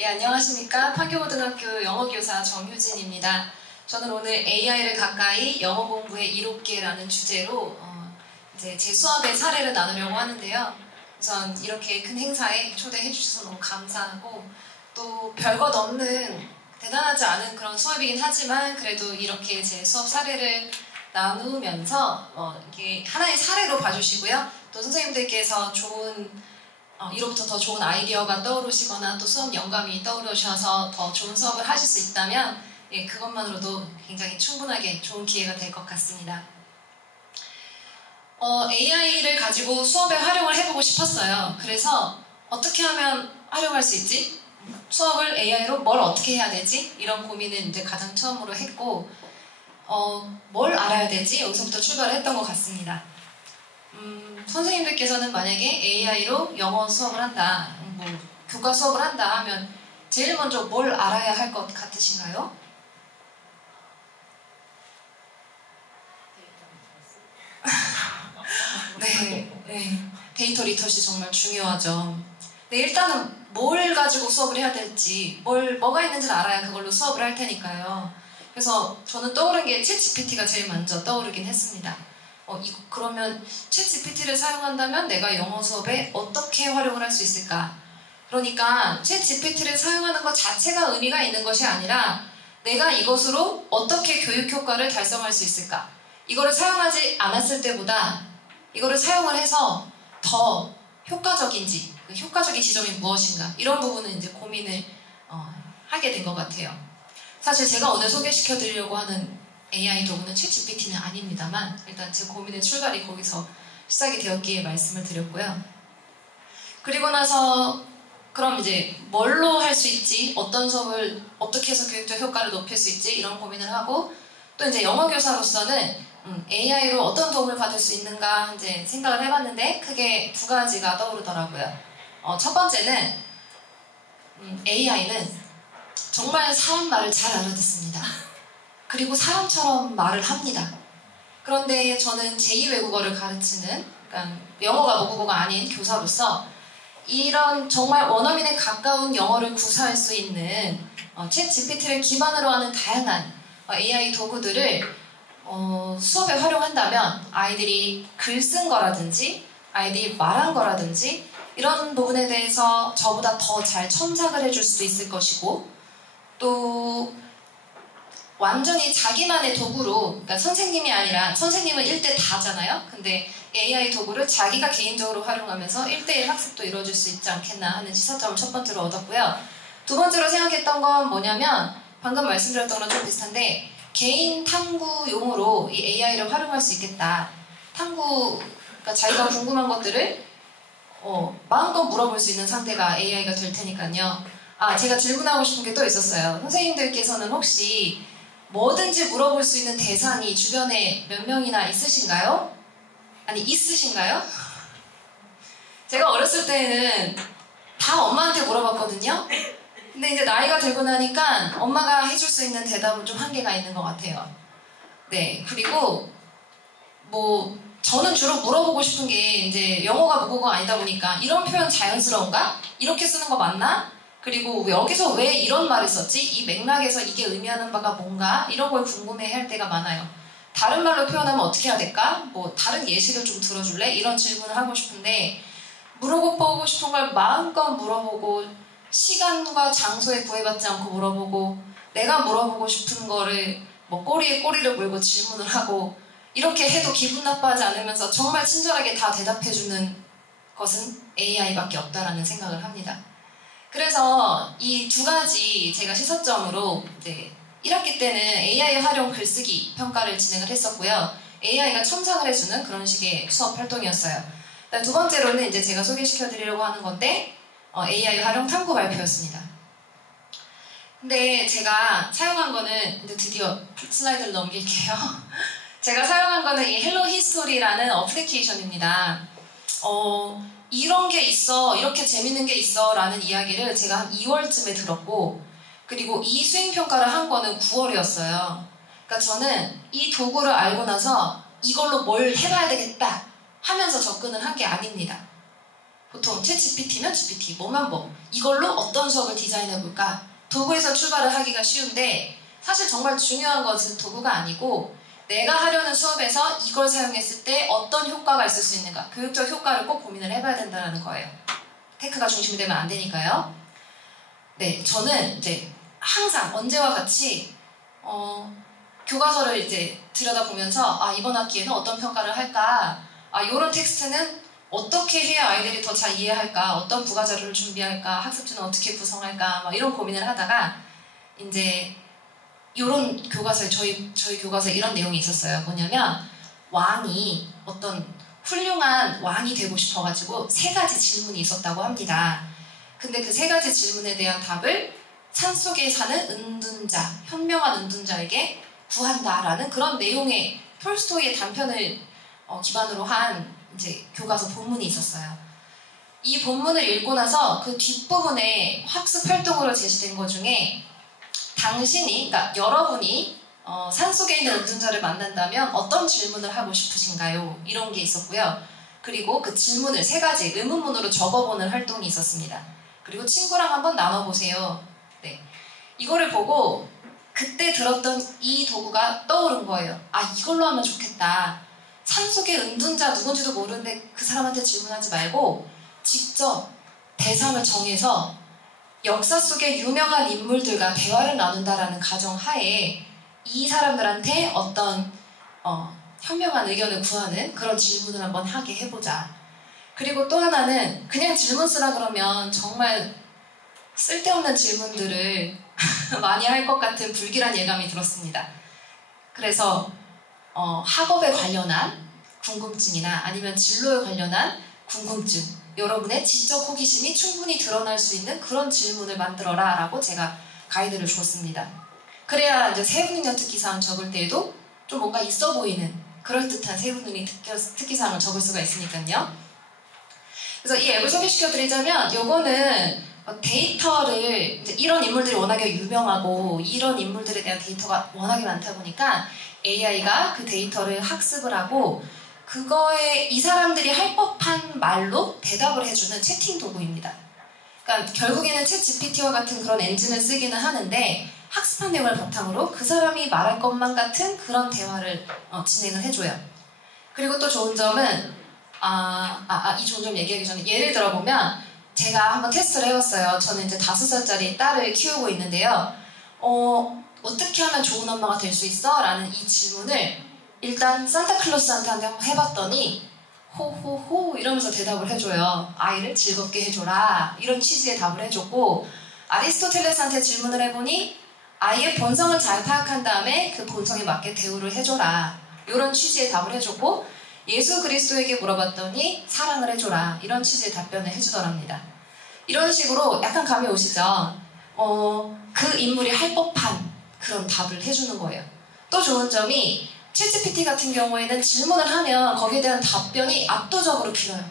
예, 안녕하십니까. 판교고등학교 영어교사 정효진입니다. 저는 오늘 AI를 가까이 영어 공부의 이롭게라는 주제로 이제 제 수업의 사례를 나누려고 하는데요. 우선 이렇게 큰 행사에 초대해 주셔서 너무 감사하고 또 별것 없는 대단하지 않은 그런 수업이긴 하지만 그래도 이렇게 제 수업 사례를 나누면서 이게 하나의 사례로 봐주시고요. 또 선생님들께서 이로부터 더 좋은 아이디어가 떠오르시거나 또 수업 영감이 떠오르셔서 더 좋은 수업을 하실 수 있다면 예, 그것만으로도 굉장히 충분하게 좋은 기회가 될 것 같습니다. AI를 가지고 수업에 활용을 해보고 싶었어요. 그래서 어떻게 하면 활용할 수 있지? 수업을 AI로 뭘 어떻게 해야 되지? 이런 고민을 이제 가장 처음으로 했고 뭘 알아야 되지? 여기서부터 출발을 했던 것 같습니다. 선생님들께서는 만약에 AI로 영어 수업을 한다, 교과 수업을 한다 하면 제일 먼저 뭘 알아야 할 것 같으신가요? 네, 데이터 리터시 정말 중요하죠. 네, 일단은 뭘 가지고 수업을 해야 될지, 뭐가 있는지를 알아야 그걸로 수업을 할 테니까요. 그래서 저는 떠오른 게 챗GPT가 제일 먼저 떠오르긴 했습니다. 그러면 챗GPT를 사용한다면 내가 영어 수업에 어떻게 활용을 할 수 있을까? 그러니까 챗GPT를 사용하는 것 자체가 의미가 있는 것이 아니라 내가 이것으로 어떻게 교육 효과를 달성할 수 있을까? 이거를 사용하지 않았을 때보다 이거를 사용을 해서 더 효과적인지, 그 효과적인 지점이 무엇인가? 이런 부분은 이제 고민을 하게 된 것 같아요. 사실 제가 오늘 소개시켜 드리려고 하는 AI 도구는 챗GPT는 아닙니다만 일단 제 고민의 출발이 거기서 시작이 되었기에 말씀을 드렸고요. 그리고 나서 그럼 이제 뭘로 할 수 있지? 어떤 수업을 어떻게 해서 교육적 효과를 높일 수 있지? 이런 고민을 하고 또 이제 영어 교사로서는 AI로 어떤 도움을 받을 수 있는가 이제 생각을 해봤는데 크게 두 가지가 떠오르더라고요. 첫 번째는 AI는 정말 사람 말을 잘 알아듣습니다. 그리고 사람처럼 말을 합니다. 그런데 저는 제2외국어를 가르치는, 그러니까 영어가 모국어가 아닌 교사로서 이런 정말 원어민에 가까운 영어를 구사할 수 있는 챗GPT를 기반으로 하는 다양한 AI 도구들을 수업에 활용한다면 아이들이 글 쓴 거라든지 아이들이 말한 거라든지 이런 부분에 대해서 저보다 더 잘 첨삭을 해줄 수도 있을 것이고 또 완전히 자기만의 도구로, 그러니까 선생님이 아니라 선생님은 1대 다잖아요. 근데 AI 도구를 자기가 개인적으로 활용하면서 1대1 학습도 이루어질 수 있지 않겠나 하는 시사점을 첫 번째로 얻었고요. 두 번째로 생각했던 건 뭐냐면 방금 말씀드렸던 거랑 좀 비슷한데 개인 탐구용으로 이 AI를 활용할 수 있겠다. 그러니까 자기가 궁금한 것들을 마음껏 물어볼 수 있는 상태가 AI가 될 테니까요. 제가 질문하고 싶은 게 또 있었어요. 선생님들께서는 혹시 뭐든지 물어볼 수 있는 대상이 주변에 몇 명이나 있으신가요? 아니, 있으신가요? 제가 어렸을 때는 다 엄마한테 물어봤거든요. 근데 이제 나이가 들고 나니까 엄마가 해줄 수 있는 대답은 좀 한계가 있는 것 같아요. 네, 그리고 저는 주로 물어보고 싶은 게 이제 영어가 모국어가 아니다 보니까 이런 표현 자연스러운가? 이렇게 쓰는 거 맞나? 그리고 여기서 왜 이런 말을 썼지? 이 맥락에서 이게 의미하는 바가 뭔가? 이런 걸 궁금해할 때가 많아요. 다른 말로 표현하면 어떻게 해야 될까? 다른 예시를 좀 들어줄래? 이런 질문을 하고 싶은데 물어보고 싶은 걸 마음껏 물어보고 시간과 장소에 구애받지 않고 물어보고 내가 물어보고 싶은 거를 꼬리에 꼬리를 물고 질문을 하고 이렇게 해도 기분 나빠하지 않으면서 정말 친절하게 다 대답해주는 것은 AI밖에 없다라는 생각을 합니다. 그래서 이 두 가지 제가 시사점으로 이제 1학기 때는 AI 활용 글쓰기 평가를 진행을 했었고요. AI가 첨삭을 해주는 그런 식의 수업 활동이었어요. 두 번째로는 이제 제가 소개시켜드리려고 하는 건데 AI 활용 탐구 발표였습니다. 근데 제가 사용한 거는 이제 드디어 슬라이드를 넘길게요. 제가 사용한 거는 이 헬로 히스토리라는 어플리케이션입니다. 이런 게 있어, 이렇게 재밌는 게 있어 라는 이야기를 제가 한 2월쯤에 들었고 그리고 이 수행평가를 한 거는 9월이었어요. 그러니까 저는 이 도구를 알고 나서 이걸로 뭘 해봐야 되겠다 하면서 접근을 한 게 아닙니다. 보통 챗GPT면 GPT, 뭐면 이걸로 어떤 수업을 디자인해볼까? 도구에서 출발을 하기가 쉬운데 사실 정말 중요한 것은 도구가 아니고 내가 하려는 수업에서 이걸 사용했을 때 어떤 효과가 있을 수 있는가, 교육적 효과를 꼭 고민을 해봐야 된다는 거예요. 테크가 중심이 되면 안 되니까요. 네, 저는 이제 항상 언제와 같이 교과서를 이제 들여다보면서 이번 학기에는 어떤 평가를 할까, 이런 텍스트는 어떻게 해야 아이들이 더 잘 이해할까, 어떤 부가자료를 준비할까, 학습지는 어떻게 구성할까, 막 이런 고민을 하다가 이제 이런 교과서에 저희 교과서에 이런 내용이 있었어요. 뭐냐면 왕이 어떤 훌륭한 왕이 되고 싶어가지고 3가지 질문이 있었다고 합니다. 근데 그 3가지 질문에 대한 답을 산속에 사는 은둔자, 현명한 은둔자에게 구한다라는 그런 내용의 톨스토이의 단편을 기반으로 한 이제 교과서 본문이 있었어요. 이 본문을 읽고 나서 그 뒷부분에 학습 활동으로 제시된 것 중에 그러니까 여러분이 산속에 있는 은둔자를 만난다면 어떤 질문을 하고 싶으신가요? 이런 게 있었고요. 그리고 그 질문을 3가지 의문문으로 적어보는 활동이 있었습니다. 그리고 친구랑 한번 나눠보세요. 네. 이거를 보고 그때 들었던 이 도구가 떠오른 거예요. 이걸로 하면 좋겠다. 산속의 은둔자 누군지도 모르는데 그 사람한테 질문하지 말고 직접 대상을 정해서 역사 속의 유명한 인물들과 대화를 나눈다라는 가정하에 이 사람들한테 어떤 현명한 의견을 구하는 그런 질문을 한번 하게 해보자. 그리고 또 하나는 그냥 질문 쓰라 그러면 정말 쓸데없는 질문들을 많이 할 것 같은 불길한 예감이 들었습니다. 그래서 학업에 관련한 궁금증이나 아니면 진로에 관련한 궁금증, 여러분의 지적 호기심이 충분히 드러날 수 있는 그런 질문을 만들어라 라고 제가 가이드를 주었습니다. 그래야 이제 세부능력 특기사항 적을 때에도 좀 뭔가 있어 보이는 그럴듯한 세부능력 특기사항을 적을 수가 있으니까요. 그래서 이 앱을 소개시켜 드리자면 요거는 데이터를 이제 이런 인물들이 워낙에 유명하고 이런 인물들에 대한 데이터가 워낙에 많다 보니까 AI가 그 데이터를 학습을 하고 그거에 이 사람들이 할 법한 말로 대답을 해주는 채팅 도구입니다. 그러니까 결국에는 챗 GPT와 같은 그런 엔진을 쓰기는 하는데 학습한 내용을 바탕으로 그 사람이 말할 것만 같은 그런 대화를 진행을 해줘요. 그리고 또 좋은 점은 이 좋은 점 얘기하기 전에 예를 들어보면 제가 한번 테스트를 해봤어요. 저는 이제 5살짜리 딸을 키우고 있는데요. 어떻게 하면 좋은 엄마가 될 수 있어? 라는 이 질문을 일단 산타클로스한테 한번 해봤더니 호호호 이러면서 대답을 해줘요. 아이를 즐겁게 해줘라 이런 취지의 답을 해줬고, 아리스토텔레스한테 질문을 해보니 아이의 본성을 잘 파악한 다음에 그 본성에 맞게 대우를 해줘라 이런 취지의 답을 해줬고, 예수 그리스도에게 물어봤더니 사랑을 해줘라 이런 취지의 답변을 해주더랍니다. 이런 식으로 약간 감이 오시죠? 그 인물이 할 법한 그런 답을 해주는 거예요. 또 좋은 점이 챗GPT 같은 경우에는 질문을 하면 거기에 대한 답변이 압도적으로 길어요.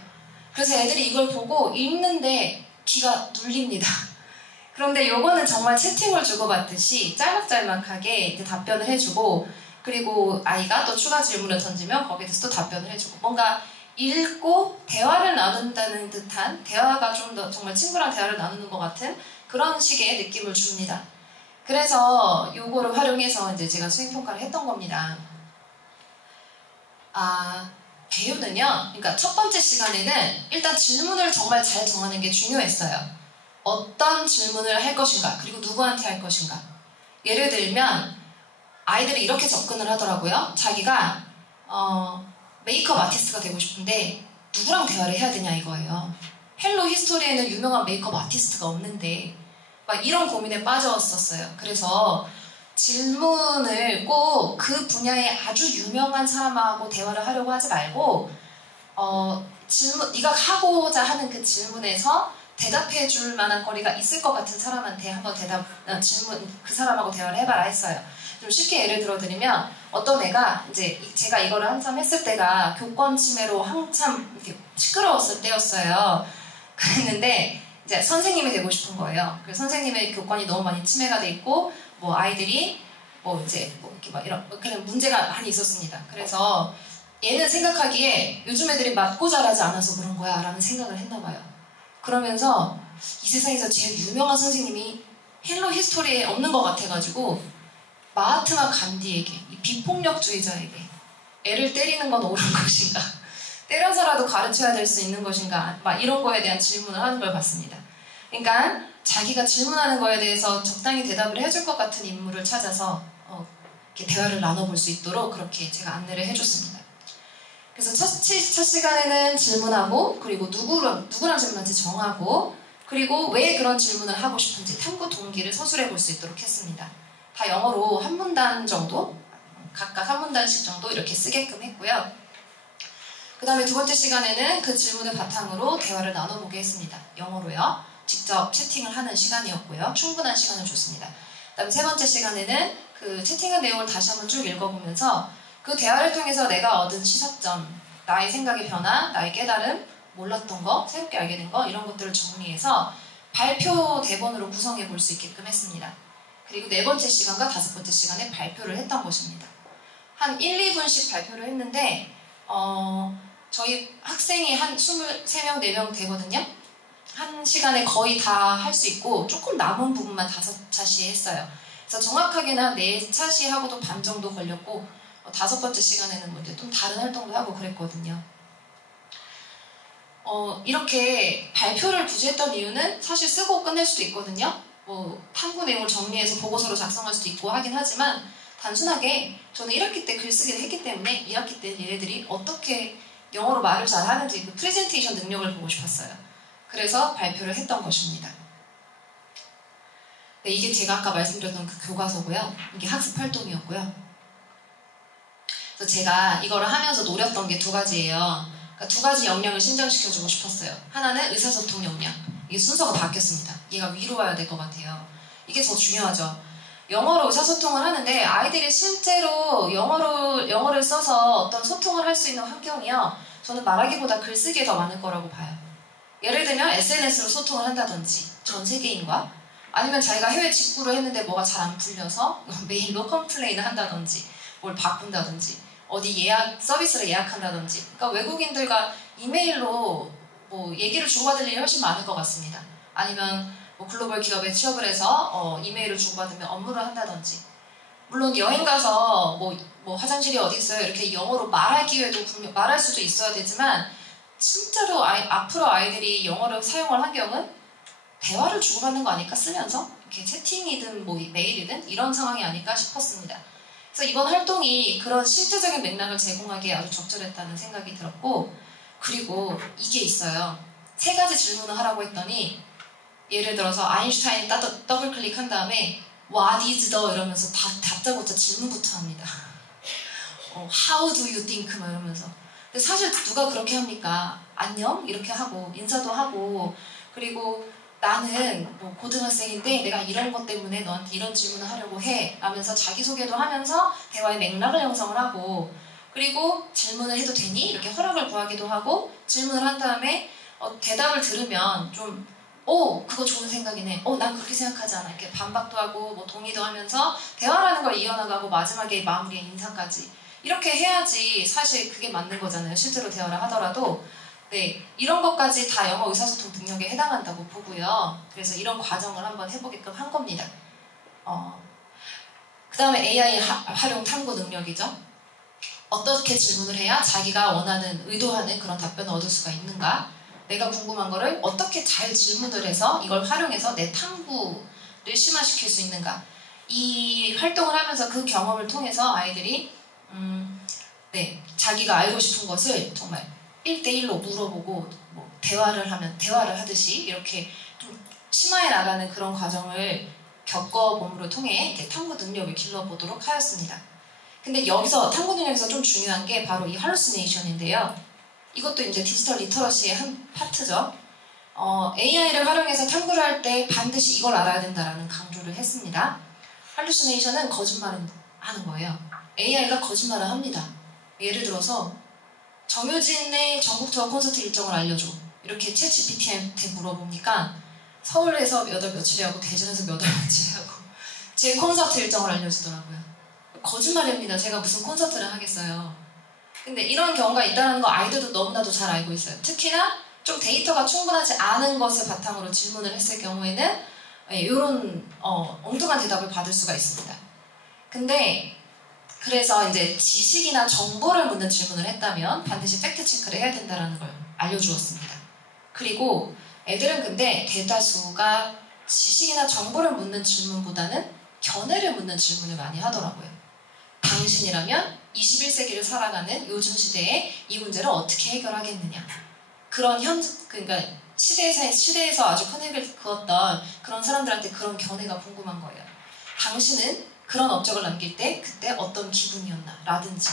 그래서 애들이 이걸 보고 읽는데 귀가 눌립니다. 그런데 요거는 정말 채팅을 주고받듯이 짤막짤막하게 답변을 해주고, 그리고 아이가 또 추가 질문을 던지면 거기에 대해서 또 답변을 해주고, 뭔가 읽고 대화를 나눈다는 듯한, 대화가 좀 더 정말 친구랑 대화를 나누는 것 같은 그런 식의 느낌을 줍니다. 그래서 요거를 활용해서 이제 제가 수행평가를 했던 겁니다. 개요는요, 그러니까 첫 번째 시간에는 일단 질문을 정말 잘 정하는 게 중요했어요. 어떤 질문을 할 것인가, 그리고 누구한테 할 것인가. 예를 들면 아이들이 이렇게 접근을 하더라고요. 자기가 메이크업 아티스트가 되고 싶은데 누구랑 대화를 해야 되냐 이거예요. 헬로 히스토리에는 유명한 메이크업 아티스트가 없는데 막 이런 고민에 빠졌었어요. 그래서 질문을 꼭 그 분야에 아주 유명한 사람하고 대화를 하려고 하지 말고 네가 하고자 하는 그 질문에서 대답해 줄 만한 거리가 있을 것 같은 사람한테 한번 그 사람하고 대화를 해봐라 했어요. 좀 쉽게 예를 들어드리면 어떤 애가 이제 제가 이거를 한참 했을 때가 교권 침해로 한참 이렇게 시끄러웠을 때였어요. 그랬는데 이제 선생님이 되고 싶은 거예요. 그래서 선생님의 교권이 너무 많이 침해가 돼 있고 뭐 아이들이 이렇게 막 이런 그냥 문제가 많이 있었습니다. 그래서 얘는 생각하기에 요즘 애들이 맞고 자라지 않아서 그런 거야 라는 생각을 했나 봐요. 그러면서 이 세상에서 제일 유명한 선생님이 헬로 히스토리에 없는 것 같아가지고 마하트마 간디에게, 이 비폭력주의자에게 애를 때리는 건 옳은 것인가? 때려서라도 가르쳐야 될 수 있는 것인가? 막 이런 거에 대한 질문을 하는 걸 봤습니다. 그러니까 자기가 질문하는 거에 대해서 적당히 대답을 해줄 것 같은 인물을 찾아서 이렇게 대화를 나눠볼 수 있도록 그렇게 제가 안내를 해줬습니다. 그래서 첫 시간에는 질문하고, 그리고 누구랑 질문할지 정하고, 그리고 왜 그런 질문을 하고 싶은지 탐구 동기를 서술해 볼 수 있도록 했습니다. 다 영어로 한 문단 정도, 각각 한 문단씩 정도 이렇게 쓰게끔 했고요. 그 다음에 두 번째 시간에는 그 질문을 바탕으로 대화를 나눠보게 했습니다. 영어로요. 직접 채팅을 하는 시간이었고요. 충분한 시간을 줬습니다. 그 다음에 세 번째 시간에는 그 채팅한 내용을 다시 한번 쭉 읽어보면서 그 대화를 통해서 내가 얻은 시사점, 나의 생각의 변화, 나의 깨달음, 몰랐던 거, 새롭게 알게 된 거, 이런 것들을 정리해서 발표 대본으로 구성해 볼 수 있게끔 했습니다. 그리고 네 번째 시간과 다섯 번째 시간에 발표를 했던 것입니다. 한 1, 2분씩 발표를 했는데 저희 학생이 한 23명, 4명 되거든요. 한 시간에 거의 다 할 수 있고 조금 남은 부분만 5차시 했어요. 그래서 정확하게는 한 4차시 하고도 반 정도 걸렸고 다섯 번째 시간에는 뭐 이제 좀 다른 활동도 하고 그랬거든요. 이렇게 발표를 굳이 했던 이유는 사실 쓰고 끝낼 수도 있거든요. 뭐 탐구 내용을 정리해서 보고서로 작성할 수도 있고 하긴 하지만 단순하게 저는 1학기 때 글쓰기를 했기 때문에 2학기 때 얘네들이 어떻게 영어로 말을 잘하는지 그 프레젠테이션 능력을 보고 싶었어요. 그래서 발표를 했던 것입니다. 네, 이게 제가 아까 말씀드렸던 그 교과서고요. 이게 학습 활동이었고요. 그래서 제가 이거를 하면서 노렸던 게 두 가지예요. 그러니까 두 가지 역량을 신장시켜주고 싶었어요. 하나는 의사소통 역량. 이게 순서가 바뀌었습니다. 얘가 위로 와야 될 것 같아요. 이게 더 중요하죠. 영어로 의사소통을 하는데 아이들이 실제로 영어를 써서 어떤 소통을 할 수 있는 환경이요. 저는 말하기보다 글쓰기에 더 많을 거라고 봐요. 예를 들면 SNS로 소통을 한다든지 전 세계인과 아니면 자기가 해외 직구를 했는데 뭐가 잘 안 풀려서 메일로 컴플레인을 한다든지 뭘 바꾼다든지 어디 서비스를 예약한다든지 그러니까 외국인들과 이메일로 뭐 얘기를 주고받을 일이 훨씬 많을 것 같습니다. 아니면 뭐 글로벌 기업에 취업을 해서 이메일을 주고받으면 업무를 한다든지 물론 여행 가서 뭐 화장실이 어디 있어요 이렇게 영어로 말할 기회도 분명 말할 수도 있어야 되지만 진짜로 앞으로 아이들이 영어를 사용할 환경은 대화를 주고받는 거 아닐까 쓰면서 이렇게 채팅이든 뭐 메일이든 이런 상황이 아닐까 싶었습니다. 그래서 이번 활동이 그런 실제적인 맥락을 제공하기에 아주 적절했다는 생각이 들었고 그리고 이게 있어요. 3가지 질문을 하라고 했더니 예를 들어서 아인슈타인 더블 클릭한 다음에 What is the 이러면서 다짜고짜 질문부터 합니다. How do you think? 막 이러면서 근데 사실 누가 그렇게 합니까? 안녕? 이렇게 하고 인사도 하고 그리고 나는 뭐 고등학생인데 내가 이런 것 때문에 너한테 이런 질문을 하려고 해 하면서 자기소개도 하면서 대화의 맥락을 형성을 하고 그리고 질문을 해도 되니? 이렇게 허락을 구하기도 하고 질문을 한 다음에 대답을 들으면 좀 그거 좋은 생각이네. 난 그렇게 생각하지 않아. 이렇게 반박도 하고 뭐 동의도 하면서 대화라는 걸 이어나가고 마지막에 마무리에 인사까지 이렇게 해야지 사실 그게 맞는 거잖아요. 실제로 대화를 하더라도 네, 이런 것까지 다 영어 의사소통 능력에 해당한다고 보고요. 그래서 이런 과정을 한번 해보게끔 한 겁니다. 그 다음에 AI 활용 탐구 능력이죠. 어떻게 질문을 해야 자기가 원하는, 의도하는 그런 답변을 얻을 수가 있는가? 내가 궁금한 거를 어떻게 잘 질문을 해서 이걸 활용해서 내 탐구를 심화시킬 수 있는가? 이 활동을 하면서 그 경험을 통해서 아이들이 자기가 알고 싶은 것을 정말 1대1로 물어보고 뭐 대화를 하듯이 이렇게 좀 심화해 나가는 그런 과정을 겪어봄으로 통해 이렇게 탐구 능력을 길러보도록 하였습니다. 근데 여기서 탐구 능력에서 좀 중요한 게 바로 이 할루시네이션인데요. 이것도 이제 디지털 리터러시의 한 파트죠. AI를 활용해서 탐구를 할 때 반드시 이걸 알아야 된다라는 강조를 했습니다. 할루시네이션은 거짓말을 하는 거예요. AI가 거짓말을 합니다. 예를 들어서 정효진의 전국 투어 콘서트 일정을 알려줘. 이렇게 챗 GPT한테 물어보니까 서울에서 몇 월 며칠에 하고 대전에서 몇 월 며칠에 하고 제 콘서트 일정을 알려주더라고요. 거짓말입니다. 제가 무슨 콘서트를 하겠어요. 근데 이런 경우가 있다는 거 아이들도 너무나도 잘 알고 있어요. 특히나 좀 데이터가 충분하지 않은 것을 바탕으로 질문을 했을 경우에는 이런 엉뚱한 대답을 받을 수가 있습니다. 근데 그래서 이제 지식이나 정보를 묻는 질문을 했다면 반드시 팩트 체크를 해야 된다는 걸 알려주었습니다. 그리고 애들은 근데 대다수가 지식이나 정보를 묻는 질문보다는 견해를 묻는 질문을 많이 하더라고요. 당신이라면 21세기를 살아가는 요즘 시대에 이 문제를 어떻게 해결하겠느냐. 그런 그러니까 시대에서 아주 큰 핵을 그었던 그런 사람들한테 그런 견해가 궁금한 거예요. 당신은 그런 업적을 남길 때 그때 어떤 기분이었나 라든지,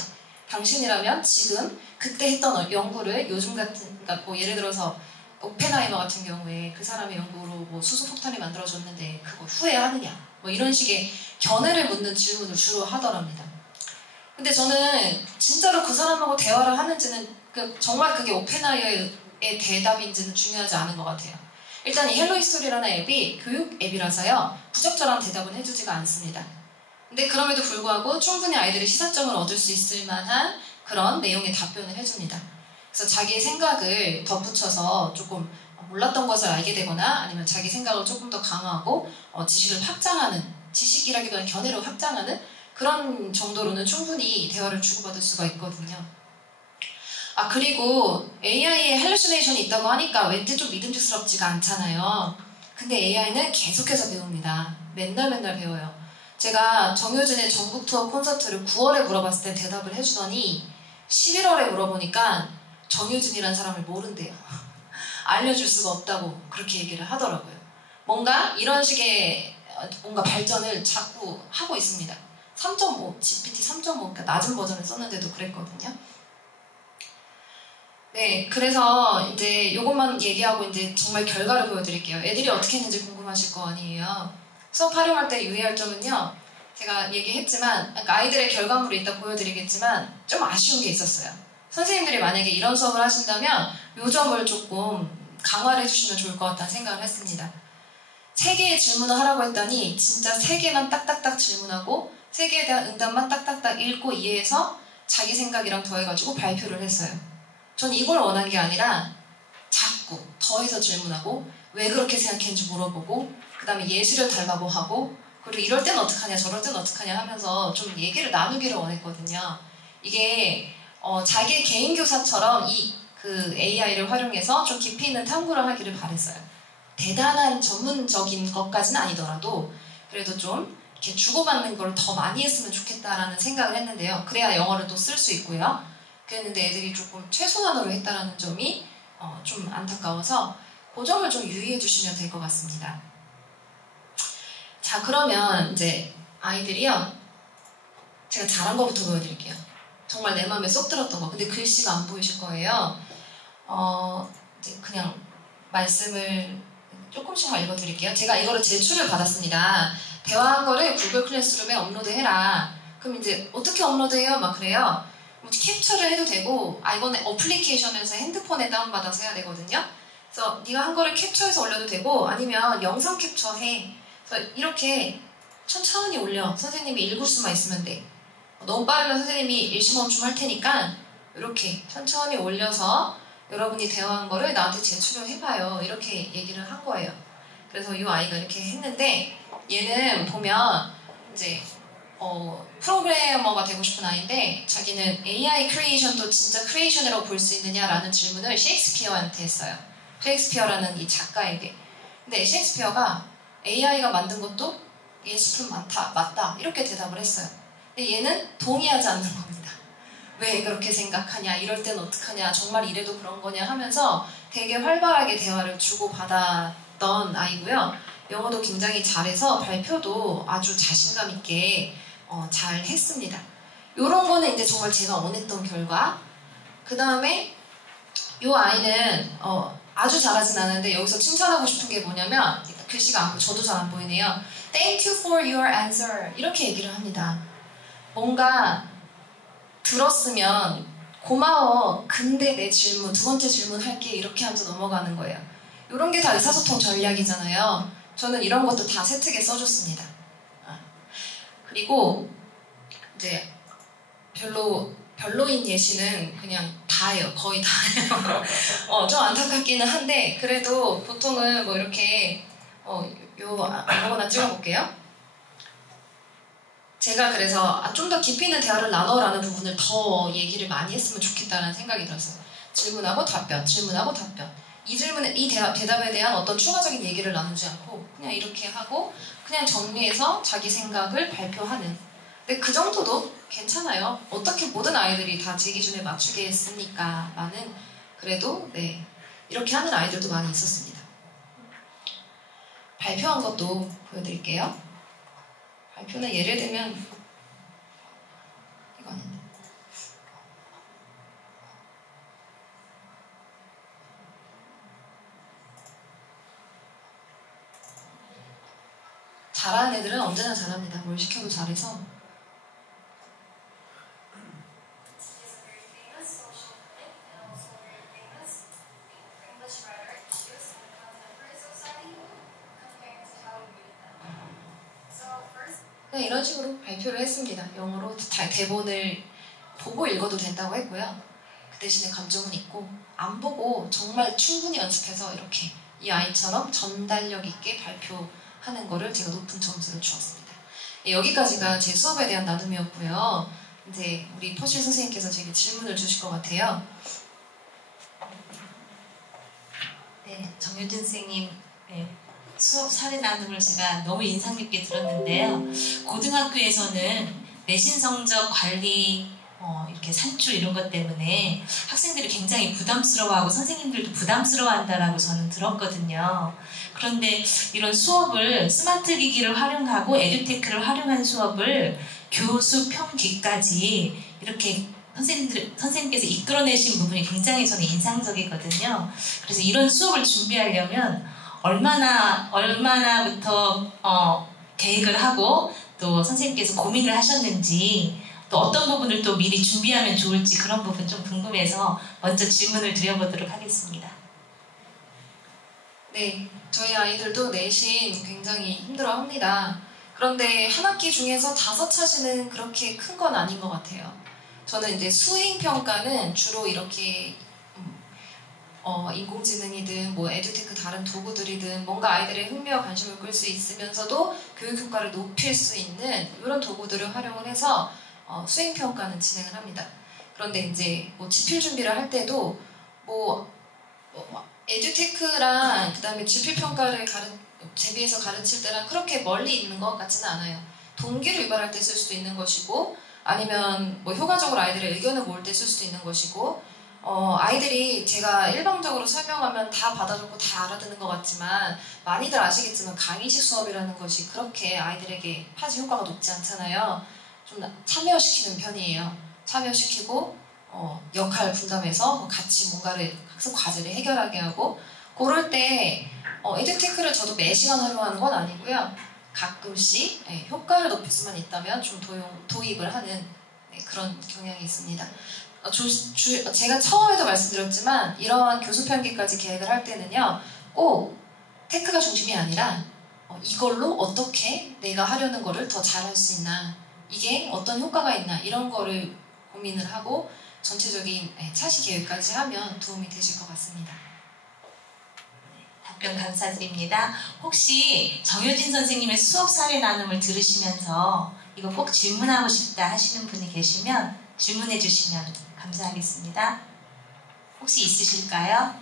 당신이라면 지금 그때 했던 연구를 요즘 같은, 그러니까 뭐 예를 들어서 오펜하이머 같은 경우에 그 사람의 연구로 뭐 수소폭탄이 만들어졌는데 그거 후회하느냐, 뭐 이런 식의 견해를 묻는 질문을 주로 하더랍니다. 근데 저는 진짜로 그 사람하고 대화를 하는지는 정말 그게 오펜하이머의 대답인지는 중요하지 않은 것 같아요. 일단 이 헬로히스토리라는 앱이 교육 앱이라서요, 부적절한 대답은 해주지가 않습니다. 근데 그럼에도 불구하고 충분히 아이들의 시사점을 얻을 수 있을 만한 그런 내용의 답변을 해줍니다. 그래서 자기의 생각을 덧붙여서 조금 몰랐던 것을 알게 되거나 아니면 자기 생각을 조금 더 강화하고 지식을 확장하는, 지식이라기보다는 견해를 확장하는 그런 정도로는 충분히 대화를 주고받을 수가 있거든요. 그리고 AI에 할루시네이션이 있다고 하니까 왠지 좀 믿음직스럽지가 않잖아요. 근데 AI는 계속해서 배웁니다. 맨날 배워요. 제가 정효진의 전국 투어 콘서트를 9월에 물어봤을 때 대답을 해주더니 11월에 물어보니까 정효진이라는 사람을 모른대요. 알려줄 수가 없다고 그렇게 얘기를 하더라고요. 뭔가 이런 식의 뭔가 발전을 자꾸 하고 있습니다. 3.5, GPT 3.5, 그러니까 낮은 버전을 썼는데도 그랬거든요. 네, 그래서 이제 이것만 얘기하고 이제 정말 결과를 보여드릴게요. 애들이 어떻게 했는지 궁금하실 거 아니에요. 수업 활용할 때 유의할 점은요, 제가 얘기했지만, 그러니까 아이들의 결과물이 이따 보여드리겠지만 좀 아쉬운 게 있었어요. 선생님들이 만약에 이런 수업을 하신다면 이 점을 조금 강화를 해주시면 좋을 것 같다는 생각을 했습니다. 3개의 질문을 하라고 했더니 진짜 3개만 딱딱딱 질문하고 3개에 대한 응답만 딱딱딱 읽고 이해해서 자기 생각이랑 더해가지고 발표를 했어요. 전 이걸 원한 게 아니라 자꾸 더해서 질문하고 왜 그렇게 생각했는지 물어보고 그 다음에 예시를 달라고 하고 그리고 이럴 땐 어떡하냐 저럴 땐 어떡하냐 하면서 좀 얘기를 나누기를 원했거든요. 이게 자기의 개인 교사처럼 그 AI를 활용해서 좀 깊이 있는 탐구를 하기를 바랬어요. 대단한 전문적인 것까지는 아니더라도 그래도 좀 이렇게 주고받는 걸 더 많이 했으면 좋겠다라는 생각을 했는데요. 그래야 영어를 또 쓸 수 있고요. 그랬는데 애들이 조금 최소한으로 했다라는 점이 좀 안타까워서 그 점을 좀 유의해 주시면 될 것 같습니다. 자, 그러면 이제 아이들이요, 제가 잘한 거부터 보여드릴게요. 정말 내 마음에 쏙 들었던 거. 근데 글씨가 안 보이실 거예요. 이제 그냥 말씀을 조금씩만 읽어드릴게요. 제가 이거를 제출을 받았습니다. 대화한 거를 구글 클래스룸에 업로드해라. 그럼 이제 어떻게 업로드해요? 막 그래요. 캡처를 해도 되고, 이거는 어플리케이션에서 핸드폰에 다운받아서 해야 되거든요. 그래서 네가 한 거를 캡처해서 올려도 되고, 아니면 영상 캡처해. 그래서 이렇게 천천히 올려. 선생님이 읽을 수만 있으면 돼. 너무 빠르면 선생님이 일시멈춤 할 테니까 이렇게 천천히 올려서 여러분이 대화한 거를 나한테 제출을 해봐요. 이렇게 얘기를 한 거예요. 그래서 이 아이가 이렇게 했는데, 얘는 보면 이제 프로그래머가 되고 싶은 아이인데 자기는 AI 크리에이션도 진짜 크리에이션이라고 볼 수 있느냐라는 질문을 셰익스피어한테 했어요. 셰익스피어라는 이 작가에게. 근데 셰익스피어가 AI가 만든 것도 예술품 맞다 이렇게 대답을 했어요. 근데 얘는 동의하지 않는 겁니다. 왜 그렇게 생각하냐, 이럴 땐 어떡하냐, 정말 이래도 그런 거냐 하면서 되게 활발하게 대화를 주고받았던 아이고요. 영어도 굉장히 잘해서 발표도 아주 자신감 있게 잘 했습니다. 이런 거는 이제 정말 제가 원했던 결과. 그 다음에 이 아이는 아주 잘하진 않은데 여기서 칭찬하고 싶은 게 뭐냐면, 글씨가 안 보여, 저도 잘 안 보이네요. Thank you for your answer 이렇게 얘기를 합니다. 뭔가 들었으면 고마워, 근데 내 질문, 두 번째 질문 할게 이렇게 하면서 넘어가는 거예요. 이런 게 다 의사소통 전략이잖아요. 저는 이런 것도 다 세특에 써줬습니다. 그리고 이제 별로인 예시는 그냥 다 다예요. 거의 다예요. 좀 안타깝기는 한데 그래도 보통은 뭐 이렇게 아무거나 찍어볼게요. 제가 그래서 좀 더 깊이 있는 대화를 나눠라는 부분을 더 얘기를 많이 했으면 좋겠다는 생각이 들었어요. 질문하고 답변, 질문하고 답변. 이 대답에 대한 어떤 추가적인 얘기를 나누지 않고 그냥 이렇게 하고 그냥 정리해서 자기 생각을 발표하는. 근데 그 정도도 괜찮아요. 어떻게 모든 아이들이 다 제 기준에 맞추겠습니까? 많은 그래도 네 이렇게 하는 아이들도 많이 있었습니다. 발표한 것도 보여드릴게요. 발표는 예를 들면 이거 아닌데 잘하는 애들은 언제나 잘합니다. 뭘 시켜도 잘해서. 그냥 이런 식으로 발표를 했습니다. 영어로 대본을 보고 읽어도 된다고 했고요. 그 대신에 감정은 있고 안 보고 정말 충분히 연습해서 이렇게 이 아이처럼 전달력 있게 발표하는 거를 제가 높은 점수를 주었습니다. 여기까지가 제 수업에 대한 나눔이었고요. 이제 우리 퍼실 선생님께서 제게 질문을 주실 것 같아요. 네, 정효진 선생님 수업 사례 나눔을 제가 너무 인상 깊게 들었는데요. 고등학교에서는 내신 성적 관리, 이렇게 산출 이런 것 때문에 학생들이 굉장히 부담스러워하고 선생님들도 부담스러워한다라고 저는 들었거든요. 그런데 이런 수업을 스마트 기기를 활용하고 에듀테크를 활용한 수업을 교수 평기까지 이렇게 선생님께서 이끌어내신 부분이 굉장히 저는 인상적이거든요. 그래서 이런 수업을 준비하려면 얼마나부터 계획을 하고 또 선생님께서 고민을 하셨는지 또 어떤 부분을 또 미리 준비하면 좋을지 그런 부분 좀 궁금해서 먼저 질문을 드려보도록 하겠습니다. 네, 저희 아이들도 내신 굉장히 힘들어합니다. 그런데 한 학기 중에서 5차시는 그렇게 큰 건 아닌 것 같아요. 저는 이제 수행평가는 주로 이렇게 인공지능이든 뭐 에듀테크 다른 도구들이든 뭔가 아이들의 흥미와 관심을 끌 수 있으면서도 교육 효과를 높일 수 있는 이런 도구들을 활용을 해서 수행평가는 진행을 합니다. 그런데 이제 뭐 지필 준비를 할 때도 에듀테크랑 그 다음에 지필평가를 대비해서 가르칠 때랑 그렇게 멀리 있는 것 같지는 않아요. 동기를 유발할 때 쓸 수도 있는 것이고 아니면 뭐 효과적으로 아이들의 의견을 모을 때 쓸 수도 있는 것이고 아이들이 제가 일방적으로 설명하면 다 받아듣고 다 알아듣는 것 같지만 많이들 아시겠지만 강의식 수업이라는 것이 그렇게 아이들에게 파지 효과가 높지 않잖아요. 좀 참여시키는 편이에요. 참여시키고 역할 분담해서 같이 뭔가를 학습 과제를 해결하게 하고 그럴 때 에듀테크를 저도 매시간 활용하는 건 아니고요. 가끔씩 효과를 높일 수만 있다면 좀 도입을 하는 그런 경향이 있습니다. 제가 처음에도 말씀드렸지만 이러한 교수 편기까지 계획을 할 때는요 꼭 테크가 중심이 아니라 이걸로 어떻게 내가 하려는 거를 더 잘할 수 있나 이게 어떤 효과가 있나 이런 거를 고민을 하고 전체적인 차시 계획까지 하면 도움이 되실 것 같습니다. 답변 감사드립니다. 혹시 정효진 선생님의 수업 사례 나눔을 들으시면서 이거 꼭 질문하고 싶다 하시는 분이 계시면 질문해 주시면 감사하겠습니다. 혹시 있으실까요?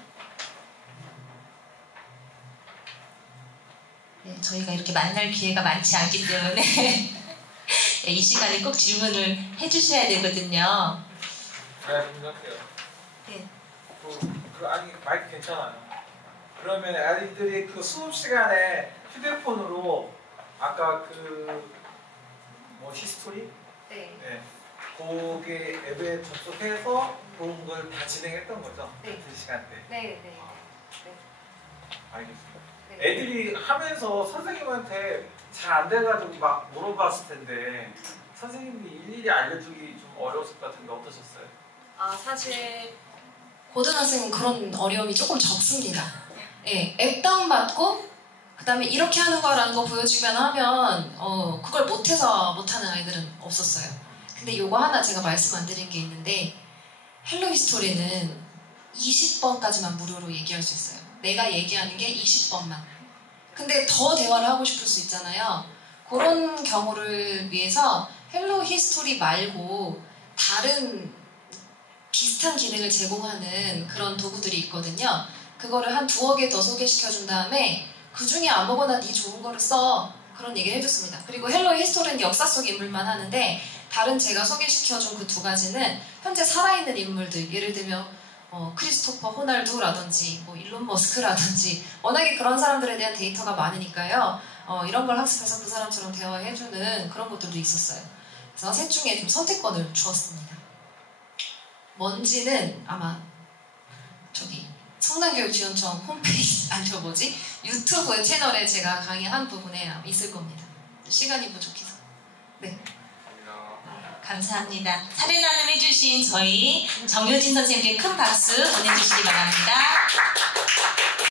네, 저희가 이렇게 만날 기회가 많지 않기 때문에 네, 이 시간에 꼭 질문을 해주셔야 되거든요. 제가 질문할게요. 네. 아니 마이크 괜찮아요. 그러면 아이들이 그 수업 시간에 휴대폰으로 아까 히스토리? 네. 네. 거기 앱에 접속해서 그런 걸 다 진행했던 거죠? 네. 그 시간 때? 네. 알겠습니다. 네. 애들이 하면서 선생님한테 잘 안 돼가지고 막 물어봤을 텐데 선생님이 일일이 알려주기 좀 어려웠을 것 같은데 어떠셨어요? 사실 고등학생은 그런 어려움이 조금 적습니다. 앱 다운받고 그 다음에 이렇게 하는 거라는 거 보여주면 하면 그걸 못해서 못하는 아이들은 없었어요. 근데 요거 하나 제가 말씀 안 드린 게 있는데 헬로 히스토리는 20번까지만 무료로 얘기할 수 있어요. 내가 얘기하는 게 20번만. 근데 더 대화를 하고 싶을 수 있잖아요. 그런 경우를 위해서 헬로 히스토리 말고 다른 비슷한 기능을 제공하는 그런 도구들이 있거든요. 그거를 한 2개 더 소개시켜준 다음에 그 중에 아무거나 네 좋은 거를 써. 그런 얘기를 해줬습니다. 그리고 헬로 히스토리는 역사 속 인물만 하는데 다른 제가 소개시켜준 그 2가지는 현재 살아있는 인물들, 예를 들면 크리스토퍼 호날두라든지 뭐 일론 머스크라든지 워낙에 그런 사람들에 대한 데이터가 많으니까요. 이런 걸 학습해서 그 사람처럼 대화해주는 그런 것들도 있었어요. 그래서 셋 중에 좀 선택권을 주었습니다. 뭔지는 아마 저기 성남교육지원청 홈페이지 유튜브 채널에 제가 강의한 부분에 있을 겁니다. 시간이 부족해서. 네. 감사합니다. 사례 나눔해주신 저희 정효진 선생님께 큰 박수 보내주시기 바랍니다.